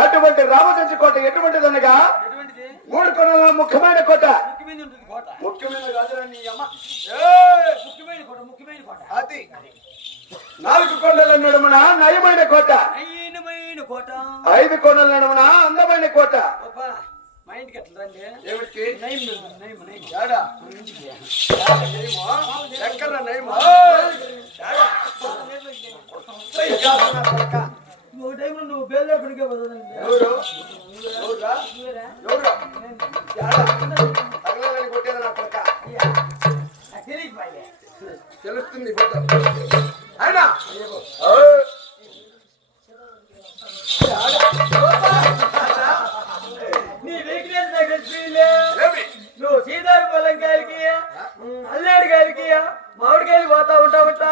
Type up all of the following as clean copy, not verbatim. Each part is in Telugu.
అటువంటి రామచంద్ర కోట ఎటువంటిదనగా 3 కొనల ముఖ్యమైన కోట. ముఖ్యమైన అది 4 కొండల నడుమున నయమైన కోట, 5 కొండల నడుమున అందమైన కోట. మా ఇంటికి ఎట్లా రండి? ఏమిటి ఎక్కడ నయమో నువ్వు టైంలో నువ్వు బేల్దాకుడికే పోతుందండి. తగలని కొట్టేది నా పక్క తెలుస్తుంది. అయినా నీ వీక్నెస్ నాకు నువ్వు సీతారు పొలంకాయలకి అల్లేడికాయలకి మామిడికాయలు పోతా ఉంటావట.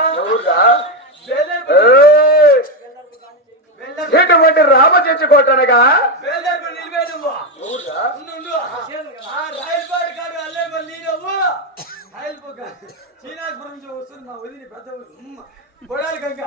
ఎటువంటి రామచంద్ర కోటనగా రాయలపాడు కాడు అల్లేపల్లి నీరవ్వు రాయలపోక శ్రీనాథపురం నుంచి వస్తుంది మా వదిలి పెద్ద పొడాలి కనుక